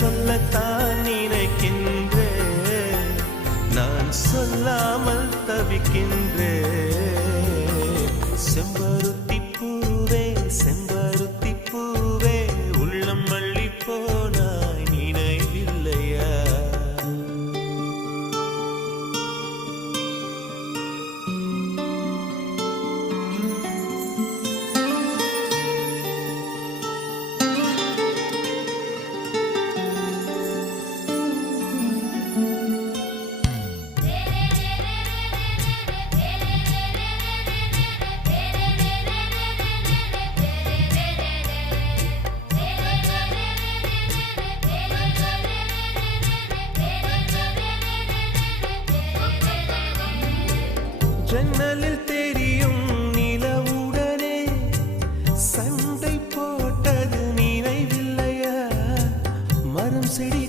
சொல்லத்தான் நினைக்கின்றேன், நான் சொல்லாமல் தவிக்கின்றேன். செம்பருத்தி பூவே செம்பருத்தி பூவே உள்ளம் மல்லி போனாய் நினைவில்லையா? ஜன்னலில் தெரியும் நிலவுடனே சண்டை போட்டது நினைவில்லையா? மரம் செடி